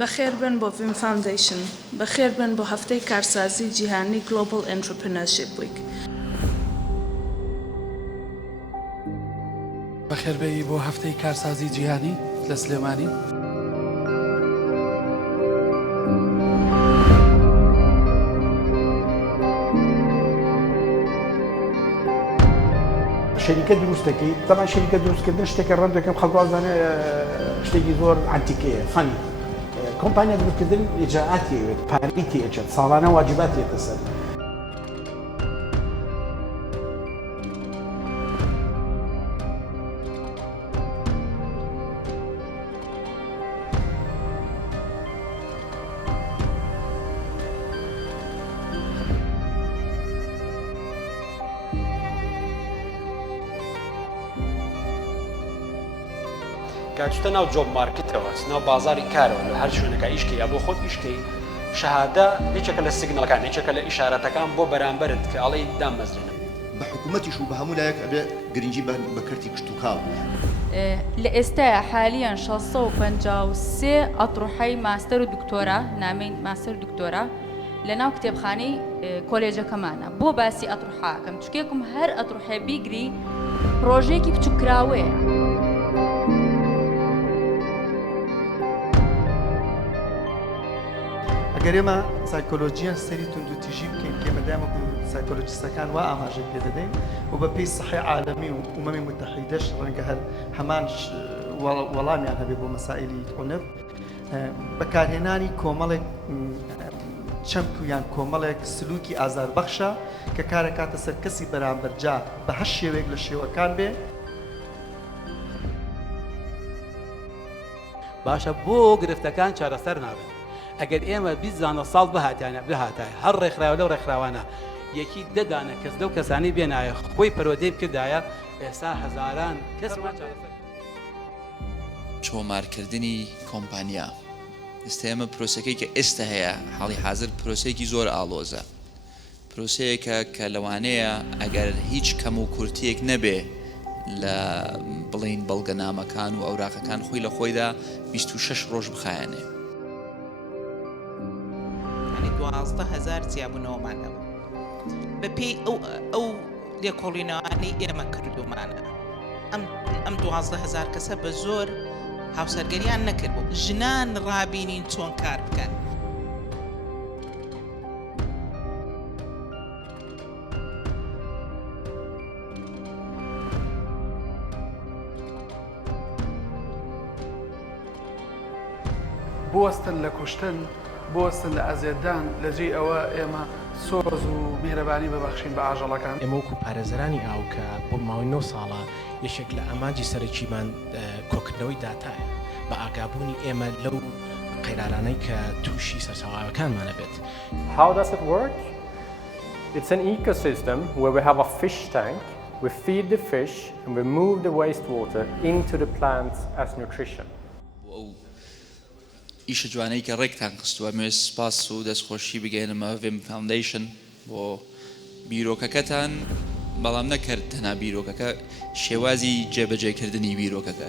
بەخێربن بۆ Vim Foundation، بەخێربن بۆ هەفتەی کارسازی جیهانی Global Entrepreneurship Week. بەخێربێی بۆ هەفتەی کارسازی جیهانی لە سلێمانی. شەریکە دروستەکەی طبعا شەریکە دروستکردن شتێکە ڕەن دەکەم خەڵکوازانە شتێکی زۆر ئەنتیکەیە فەنی کۆمپانیا دروستکردن ئیجراعاتیەوێت پارەی تێچێت ساڵانە واجباتێتە سەر کاتچتە ناو جۆب مارکتەوە ناو بازاری کارەوە لە هەر شوێنەکە ئیشکی یا بۆ خۆت ئیشکەی شەهادە یەکێکە لە سیگنەڵەکان یەکێکە لە ئیشارەتەکان بۆ بەرامبەرت کە ئەڵێی دامەزرێنە بە حکوومەتیش و بە هەموو لایەک ئەبێ گرنگی بە کەرتی کشت و کاڵ لە ئێستاە حالیان 653 ئەطروحەی ماستەر و دکتۆرە نامەی ماستەر دکتۆرە لە ناو کتێبخانەی کۆلێجەکەمانە بۆ باسی ئەطروحاکەم چکێکم هەر ئەطروحێ بیگری پرۆژێکی بچووکراوەیە. ئەگەر ئێمە سایکۆلۆجیان سەری تونند و تیژی بکەین ئێمەدامە سایکۆلۆجیستەکان وا ئاماژە پێ دەدەین و بە پێی سەحی عالەمی و ئومەمی متحیدەش ڕەنگە هەر هەمان وەڵامیان هەبێ بۆ مەسائلی عنف بەکارهێنانی کۆمەڵێک چەمک و یان کۆمەڵێک سلوکی ئازاربەخشە کە کارەکاتە سەر کەسی بەرامبەرجا بە هەر شێوەیەک لە شێوەکان بێ. باشە بۆ گرفتەکان چارەسەر نابن. ئەگەر ئێمە بیزانە ساڵ بهاتایە هەر ڕێکخراوە لەو ڕێکخراوانە یەکی دەدانە کەس دەو کەسانی بێنایە خۆی پەرۆدەی بکردایە ئێستا هەزاران کەسمان چارەسەر چۆمارکردنی کۆمپانیا ئێستا ئێمە پرۆسەکەی کە ئێستا هەیە حاڵی حاضر پرۆسەیەکی زۆر ئاڵۆزە پرۆسەیەکە کە لەوانەیە ئەگەر هیچ کەم و کورتیەک نەبێ لە بڵین بەڵگەنامەکان و ئەوراقەکان خۆی لە خۆیدا 26 ڕۆژ بخایەنێ 12,000 جیابوونەوەمان هەبوو بەپێی ئەو لێکۆڵینەوانەی ئێمە کردومانە ئەم 12,000 کەسە بە زۆر هاوسەرگەریان نەکرد بوو ژنان ڕابینین چۆن کار بکەن. بوەستن لە کوشتن بوەستن لە ئەزێدان لەجێ ئەوە ئێمە سۆز و میهرەبانی ببەخشین بە ئاژەڵەکان. ئێمە وەکو پارێزەرانی ئاوکە بۆ ماوەی 9 ساڵە یەکێک لە ئەمانجی سەرەکیمان کۆکردنەوەی داتایە بە ئاگابوونی ئێمە لەو قەیرارانەی کە تووشی سەرچاوەکانمانە بێت. How does it work? It's an ecosystem where we have a fish tank, we feed the fish and we move the wastewater into the plants as nutrition. ئیشە جوانەی کە ڕێکتان خستووە مێ سپاس و دەستخۆشی بگەێنمە Vim Foundation بۆ بیرۆکەکەتان بەڵام نەکرد تەنها بیرۆکەکە شێوازی جێبەجێکردنی بیرۆکەکە.